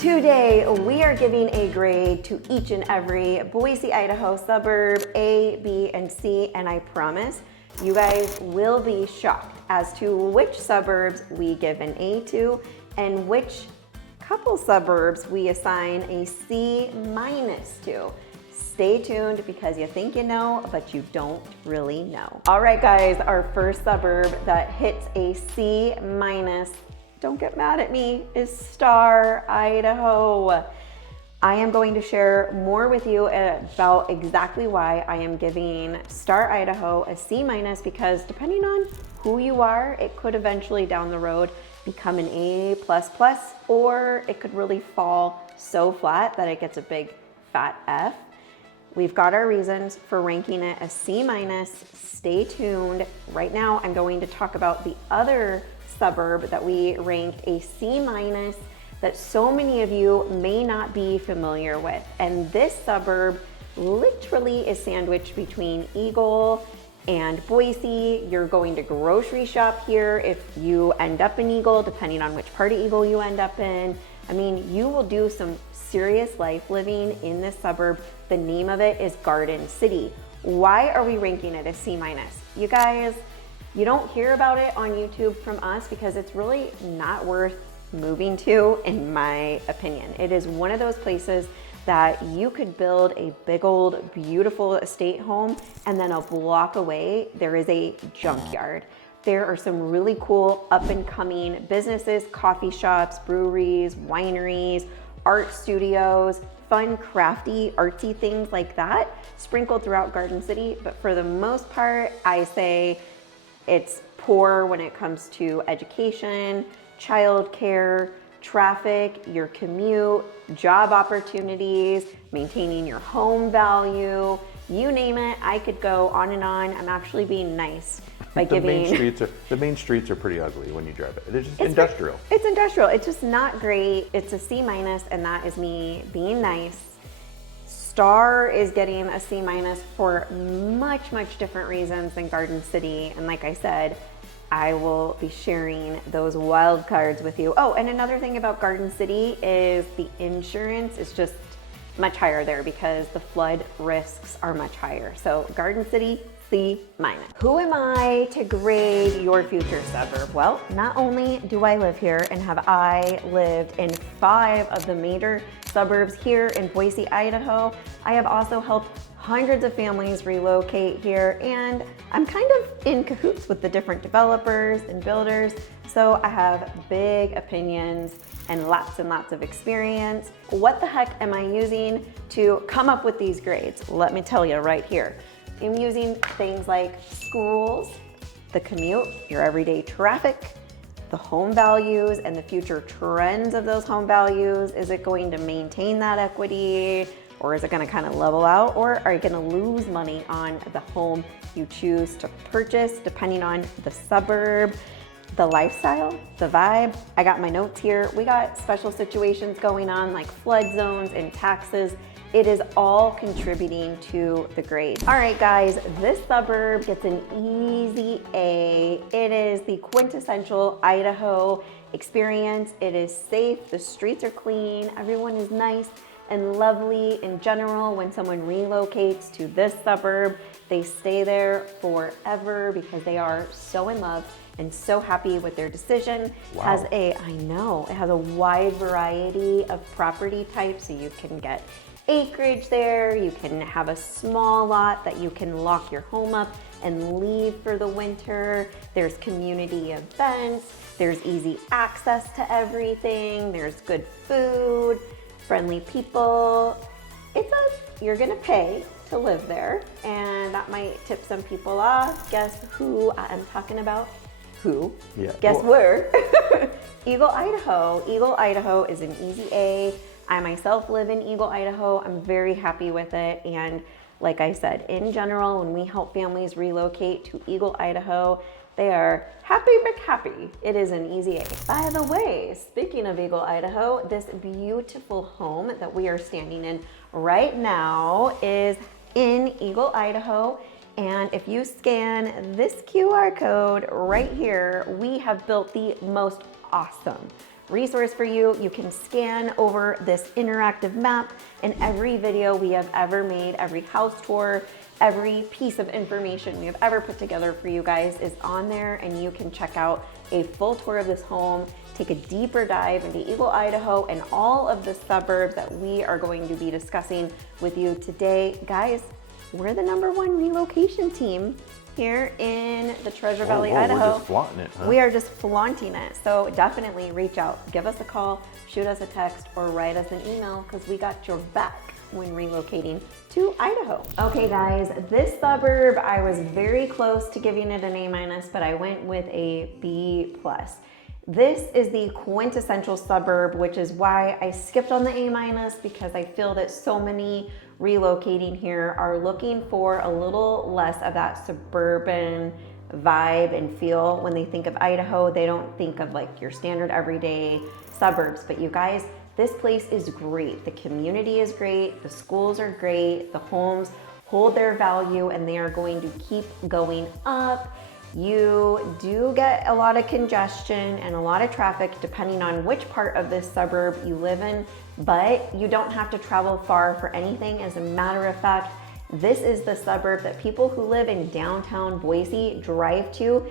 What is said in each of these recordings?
Today, we are giving a grade to each and every Boise, Idaho suburb, A, B, and C, and I promise you guys will be shocked as to which suburbs we give an A to and which couple suburbs we assign a C- to. Stay tuned because you think you know, but you don't really know. All right, guys, our first suburb that hits a C-, don't get mad at me, is Star, Idaho. I am going to share more with you about exactly why I am giving Star, Idaho a C- because depending on who you are, it could eventually down the road become an A++, or it could really fall so flat that it gets a big fat F. We've got our reasons for ranking it a C-. Stay tuned. Right now, I'm going to talk about the other suburb that we ranked a C- that so many of you may not be familiar with. And this suburb literally is sandwiched between Eagle and Boise. You're going to grocery shop here if you end up in Eagle, depending on which part of Eagle you end up in. I mean, you will do some serious life living in this suburb. The name of it is Garden City. Why are we ranking it a C-? You guys, you don't hear about it on YouTube from us because it's really not worth moving to, in my opinion. It is one of those places that you could build a big old beautiful estate home and then a block away there is a junkyard. There are some really cool up and coming businesses, coffee shops, breweries, wineries, art studios, fun, crafty, artsy things like that sprinkled throughout Garden City. But for the most part, I say it's poor when it comes to education, childcare, traffic, your commute, job opportunities, maintaining your home value, you name it. I could go on and on. I'm actually being nice by giving. The main streets are pretty ugly when you drive it. It's just industrial. It's industrial. It's just not great. It's a C-, and that is me being nice. Star is getting a C- for much different reasons than Garden City. And like I said, I will be sharing those wild cards with you. Oh, and another thing about Garden City is the insurance is just much higher there because the flood risks are much higher. So Garden City, C-. Who am I to grade your future suburb? Well, not only do I live here and have I lived in 5 of the major suburbs here in Boise, Idaho, I have also helped hundreds of families relocate here, and I'm kind of in cahoots with the different developers and builders, so I have big opinions and lots of experience. What the heck am I using to come up with these grades? Let me tell you right here. I'm using things like schools, the commute, your everyday traffic, the home values and the future trends of those home values. Is it going to maintain that equity, or is it going to kind of level out, or are you going to lose money on the home you choose to purchase depending on the suburb, the lifestyle, the vibe? I got my notes here. We got special situations going on like flood zones and taxes. It is all contributing to the grade. All right, guys, this suburb gets an easy A. It is the quintessential Idaho experience. It is safe, the streets are clean, everyone is nice and lovely in general. When someone relocates to this suburb, they stay there forever because they are so in love and so happy with their decision. Wow. It has a wide variety of property types, so you can get acreage there, you can have a small lot that you can lock your home up and leave for the winter. There's community events, there's easy access to everything, there's good food, friendly people. You're gonna pay to live there, and that might tip some people off. Guess who I am talking about? Who? Yeah. Guess where? Eagle, Idaho. Eagle, Idaho is an easy A. I myself live in Eagle, Idaho. I'm very happy with it. And like I said, in general, when we help families relocate to Eagle, Idaho, they are happy McHappy. It is an easy A. By the way, speaking of Eagle, Idaho, this beautiful home that we are standing in right now is in Eagle, Idaho. And if you scan this QR code right here, we have built the most awesome resource for you. You can scan over this interactive map, and every video we have ever made, every house tour, every piece of information we have ever put together for you guys is on there, and you can check out a full tour of this home, take a deeper dive into Eagle, Idaho, and all of the suburbs that we are going to be discussing with you today. Guys, we're the #1 relocation team here in the Treasure Valley, Idaho. We're just flaunting it, huh? We are just flaunting it. So definitely reach out, give us a call, shoot us a text, or write us an email, because we got your back when relocating to Idaho. Okay guys, this suburb, I was very close to giving it an A-, but I went with a B+. This is the quintessential suburb, which is why I skipped on the A-, because I feel that so many relocating here are looking for a little less of that suburban vibe and feel. When they think of Idaho, they don't think of like your standard everyday suburbs, but you guys, this place is great. The community is great, the schools are great, the homes hold their value, and they are going to keep going up. You do get a lot of congestion and a lot of traffic depending on which part of this suburb you live in, but you don't have to travel far for anything. As a matter of fact, this is the suburb that people who live in downtown Boise drive to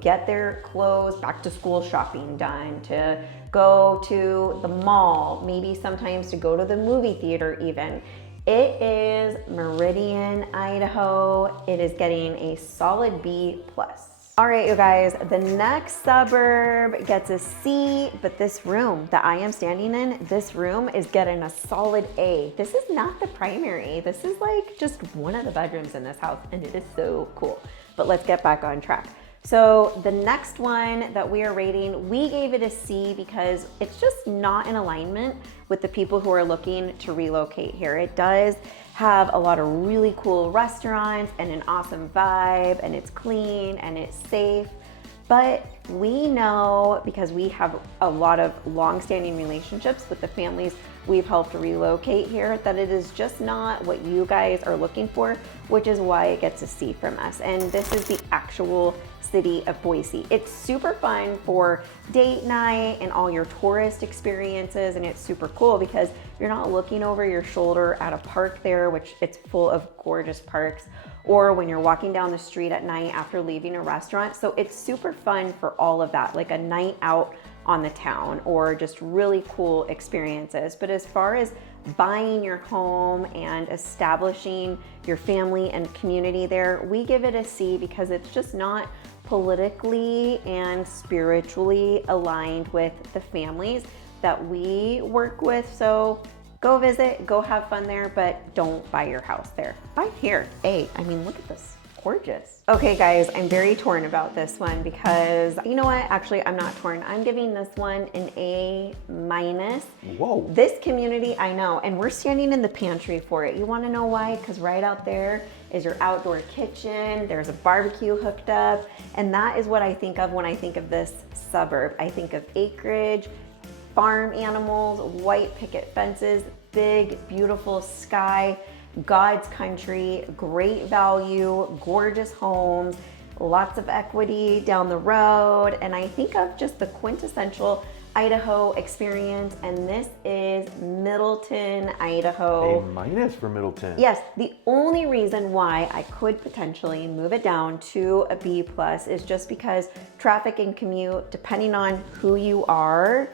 get their clothes, back to school shopping done, to go to the mall, maybe sometimes to go to the movie theater even. It is Meridian, Idaho. It is getting a solid B+. All right, you guys, the next suburb gets a C, but this room that I am standing in, this room is getting a solid A. This is not the primary. This is like just one of the bedrooms in this house, and it is so cool. But let's get back on track. So the next one that we are rating, we gave it a C because it's just not in alignment with the people who are looking to relocate here. It does have a lot of really cool restaurants and an awesome vibe, and it's clean and it's safe. But we know, because we have a lot of long-standing relationships with the families we've helped relocate here, that it is just not what you guys are looking for, which is why it gets a C from us. And this is the actual city of Boise. It's super fun for date night and all your tourist experiences, and it's super cool because you're not looking over your shoulder at a park there, which it's full of gorgeous parks, or when you're walking down the street at night after leaving a restaurant. So it's super fun for all of that, like a night out on the town or just really cool experiences. But as far as buying your home and establishing your family and community there, we give it a C because it's just not politically and spiritually aligned with the families that we work with. So go visit, go have fun there, but don't buy your house there. Buy here, A. I mean, look at this. Gorgeous. Okay guys, I'm very torn about this one because, you know what, actually I'm not torn. I'm giving this one an A-. Whoa. This community, I know, and we're standing in the pantry for it. You wanna know why? Because right out there is your outdoor kitchen, there's a barbecue hooked up, and that is what I think of when I think of this suburb. I think of acreage, farm animals, white picket fences, big, beautiful sky, God's country, great value, gorgeous homes, lots of equity down the road. And I think of just the quintessential Idaho experience, and this is Middleton, Idaho. A- for Middleton. Yes, the only reason why I could potentially move it down to a B+ is just because traffic and commute, depending on who you are,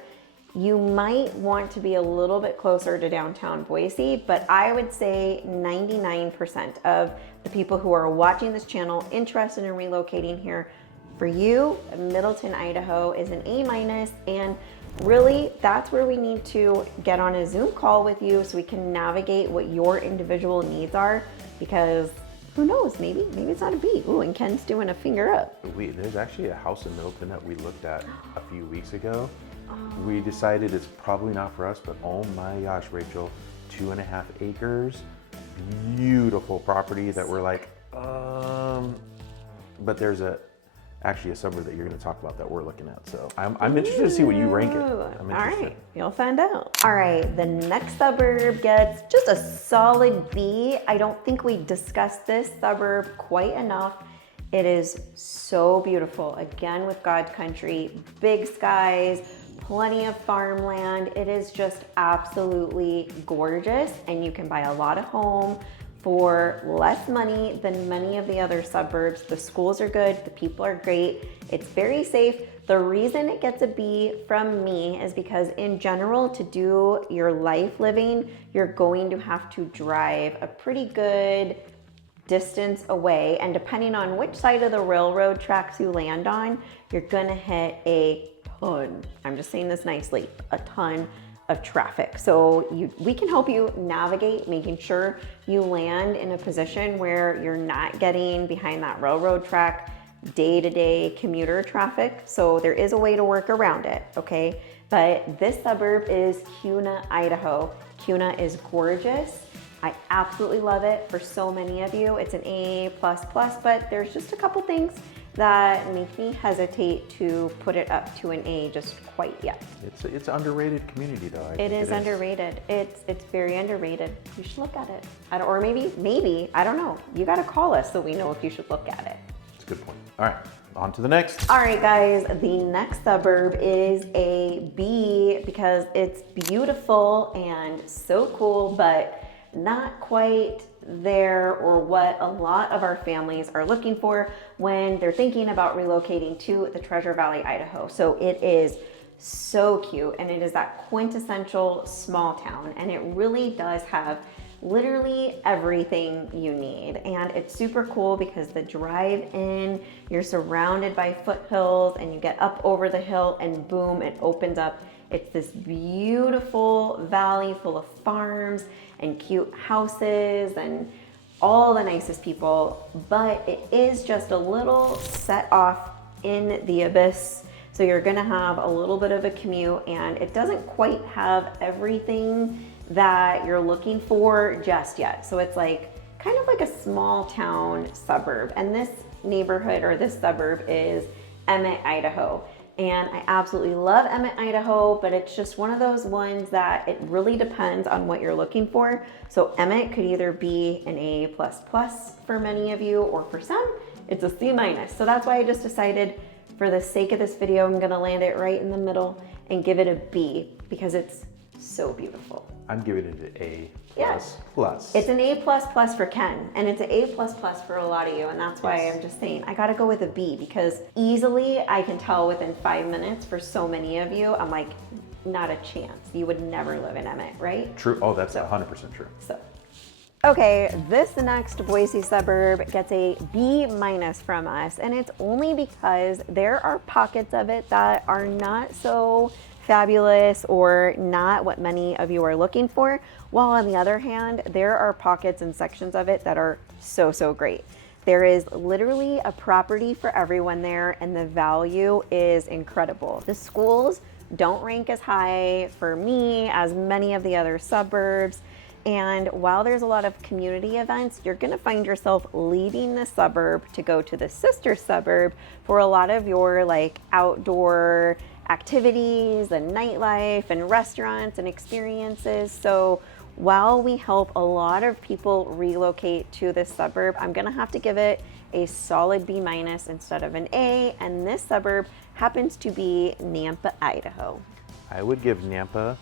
you might want to be a little bit closer to downtown Boise, but I would say 99% of the people who are watching this channel interested in relocating here, for you, Middleton, Idaho is an A-, and really that's where we need to get on a Zoom call with you so we can navigate what your individual needs are, because who knows, maybe it's not a B. Ooh, and Ken's doing a finger up. There's actually a house in Middleton that we looked at a few weeks ago. We decided it's probably not for us, but oh my gosh, Rachel, 2.5 acres, beautiful property that we're like, but there's actually a suburb that you're going to talk about that we're looking at. So I'm interested to see what you rank it. All right, you'll find out. All right, the next suburb gets just a solid B. I don't think we discussed this suburb quite enough. It is so beautiful, again with God's country, big skies, plenty of farmland. It is just absolutely gorgeous, and you can buy a lot of home for less money than many of the other suburbs. The schools are good, the people are great, it's very safe. The reason it gets a B from me is because in general, to do your life living, you're going to have to drive a pretty good distance away, and depending on which side of the railroad tracks you land on, you're gonna hit a ton, I'm just saying this nicely, a ton of traffic. So we can help you navigate making sure you land in a position where you're not getting behind that railroad track day-to-day commuter traffic. So there is a way to work around it, okay? But this suburb is Kuna, Idaho. Kuna is gorgeous. I absolutely love it. For so many of you, it's an A++, but there's just a couple things that make me hesitate to put it up to an A just quite yet. It's underrated community though. It is underrated. It's very underrated. You should look at it. Or maybe, I don't know. You gotta call us so we know if you should look at it. That's a good point. All right, on to the next. All right, guys, the next suburb is a B because it's beautiful and so cool, but not quite there or what a lot of our families are looking for when they're thinking about relocating to the Treasure Valley, Idaho. So it is so cute, and it is that quintessential small town, and it really does have literally everything you need. And it's super cool because the drive in, you're surrounded by foothills, and you get up over the hill and boom, it opens up. It's this beautiful valley full of farms and cute houses and all the nicest people, but it is just a little set off in the abyss. So you're gonna have a little bit of a commute, and it doesn't quite have everything that you're looking for just yet. So it's like kind of like a small town suburb. And this neighborhood or this suburb is Emmett, Idaho. And I absolutely love Emmett, Idaho, but it's just one of those ones that it really depends on what you're looking for. So Emmett could either be an A++ for many of you, or for some, it's a C-. So that's why I just decided, for the sake of this video, I'm gonna land it right in the middle and give it a B because it's so beautiful. I'm giving it an A++. It's an A++ for Ken, and it's an A++ for a lot of you, and that's why I'm just saying I gotta go with a B, because easily I can tell within 5 minutes for so many of you, I'm like, not a chance. You would never live in Emmett, right? True. Oh, that's 100% true. So, okay, this next Boise suburb gets a B- from us, and it's only because there are pockets of it that are not so fabulous or not what many of you are looking for, while on the other hand, there are pockets and sections of it that are so great. There is literally a property for everyone there, and the value is incredible. The schools don't rank as high for me as many of the other suburbs, and while there's a lot of community events, you're gonna find yourself leaving the suburb to go to the sister suburb for a lot of your like outdoor activities and nightlife and restaurants and experiences. So while we help a lot of people relocate to this suburb, I'm gonna have to give it a solid B- instead of an A, and this suburb happens to be Nampa, Idaho. I would give Nampa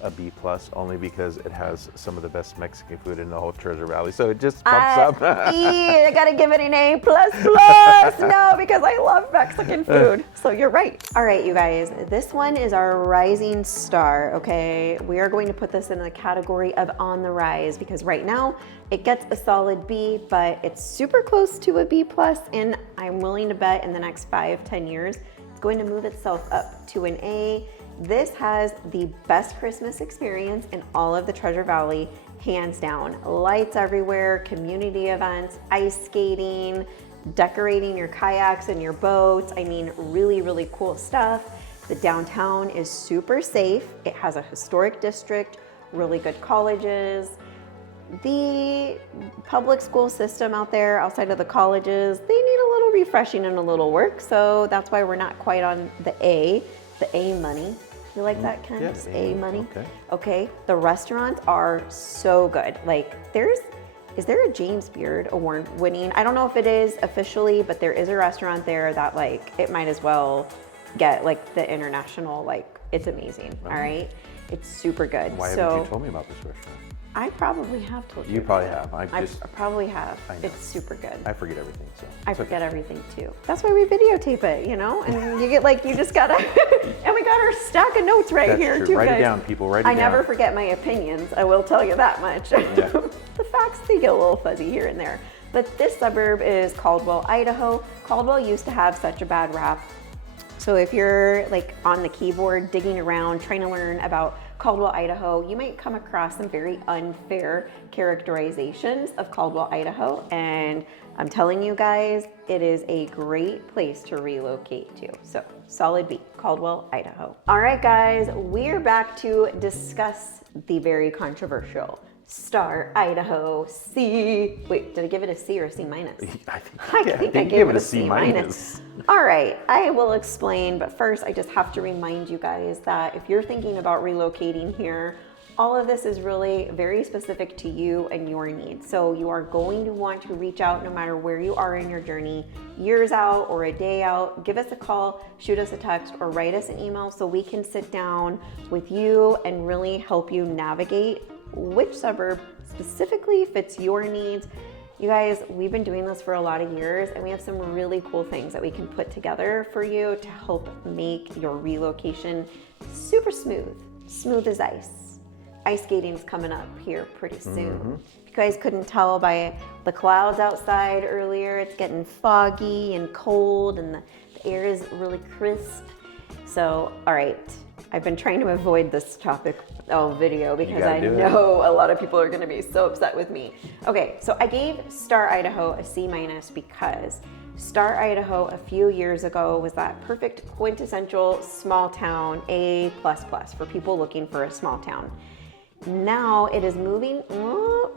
a B+, only because it has some of the best Mexican food in the whole Treasure Valley, so it just bumps up. I gotta give it an A++. No, because I love Mexican food. So you're right. All right, you guys, this one is our rising star, okay? We are going to put this in the category of on the rise, because right now it gets a solid B, but it's super close to a B+, and I'm willing to bet in the next 5-10 years, it's going to move itself up to an A. This has the best Christmas experience in all of the Treasure Valley, hands down. Lights everywhere, community events, ice skating, decorating your kayaks and your boats. I mean, really cool stuff. The downtown is super safe. It has a historic district, really good colleges. The public school system out there outside of the colleges, they need a little refreshing and a little work. So that's why we're not quite on the A money. You like that, Ken? Yes, A money. Okay. Okay. The restaurants are so good. Like, is there a James Beard award winning? I don't know if it is officially, but there is a restaurant there that like it might as well get like the international like It's amazing, all right? It's super good. Why haven't you told me about this restaurant? I probably have told you. You probably about have. I probably have. I know. It's super good. I forget everything, so. I forget everything too. That's why we videotape it, you know? And you get like, you just gotta, and we got our stack of notes right That's here true. too, Write guys. it down, people, write it down. I never forget my opinions, I will tell you that much. Yeah. The facts, they get a little fuzzy here and there. But this suburb is Caldwell, Idaho. Caldwell used to have such a bad rap. So if you're like on the keyboard, digging around, trying to learn about Caldwell, Idaho, you might come across some very unfair characterizations of Caldwell, Idaho. And I'm telling you guys, it is a great place to relocate to. So solid B, Caldwell, Idaho. All right, guys, we're back to discuss the very controversial Star, Idaho, C. Wait, did I give it a C or a C minus? I think I gave it a C minus. All right, I will explain, but first I just have to remind you guys that if you're thinking about relocating here, all of this is really very specific to you and your needs. So you are going to want to reach out no matter where you are in your journey, years out or a day out. Give us a call, shoot us a text, or write us an email so we can sit down with you and really help you navigate which suburb specifically fits your needs. You guys, we've been doing this for a lot of years and we have some really cool things that we can put together for you to help make your relocation super smooth as ice. Ice skating's coming up here pretty soon. If you guys couldn't tell by the clouds outside earlier, it's getting foggy and cold and the air is really crisp. So, all right, I've been trying to avoid this topic video because I know a lot of people are gonna be so upset with me. Okay, so I gave Star, Idaho a C minus because Star, Idaho a few years ago was that perfect quintessential small town A++ for people looking for a small town. Now it is moving,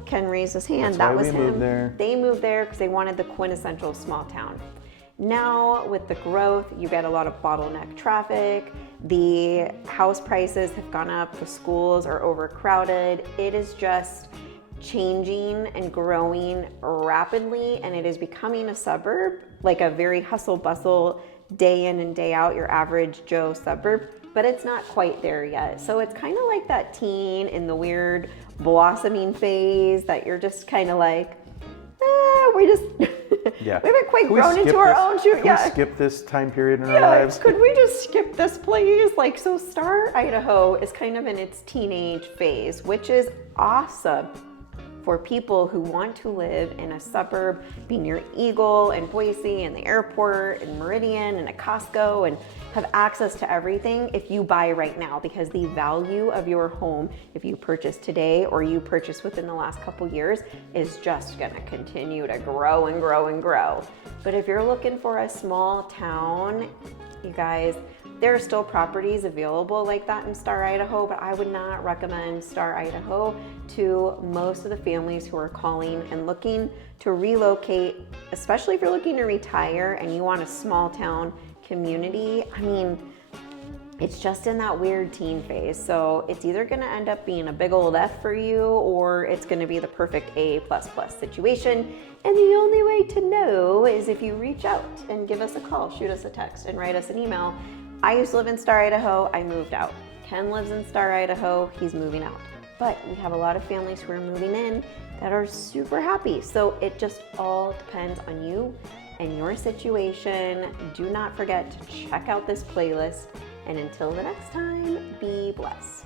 Ken raised his hand, that was him. They moved there because they wanted the quintessential small town. Now with the growth, you get a lot of bottleneck traffic, the house prices have gone up, the schools are overcrowded. It is just changing and growing rapidly, and it is becoming a suburb, like a very hustle bustle, day in and day out, your average Joe suburb, but it's not quite there yet. So it's kind of like that teen in the weird blossoming phase that you're just kind of like, we just, we haven't quite grown into our own shoe. Can we skip this time period in our lives? Could we just skip this, please? Like, so Star, Idaho is kind of in its teenage phase, which is awesome for people who want to live in a suburb, be near Eagle and Boise and the airport and Meridian and a Costco and have access to everything if you buy right now, because the value of your home, if you purchase today or you purchase within the last couple years, is just gonna continue to grow and grow and grow. But if you're looking for a small town, you guys, there are still properties available like that in Star, Idaho, but I would not recommend Star, Idaho to most of the families who are calling and looking to relocate, especially if you're looking to retire and you want a small town community. I mean, it's just in that weird teen phase. So it's either gonna end up being a big old F for you, or it's gonna be the perfect A++ situation. And the only way to know is if you reach out and give us a call, shoot us a text, and write us an email. I used to live in Star, Idaho, I moved out. Ken lives in Star, Idaho, he's moving out. But we have a lot of families who are moving in that are super happy. So it just all depends on you and your situation. Do not forget to check out this playlist. And until the next time, be blessed.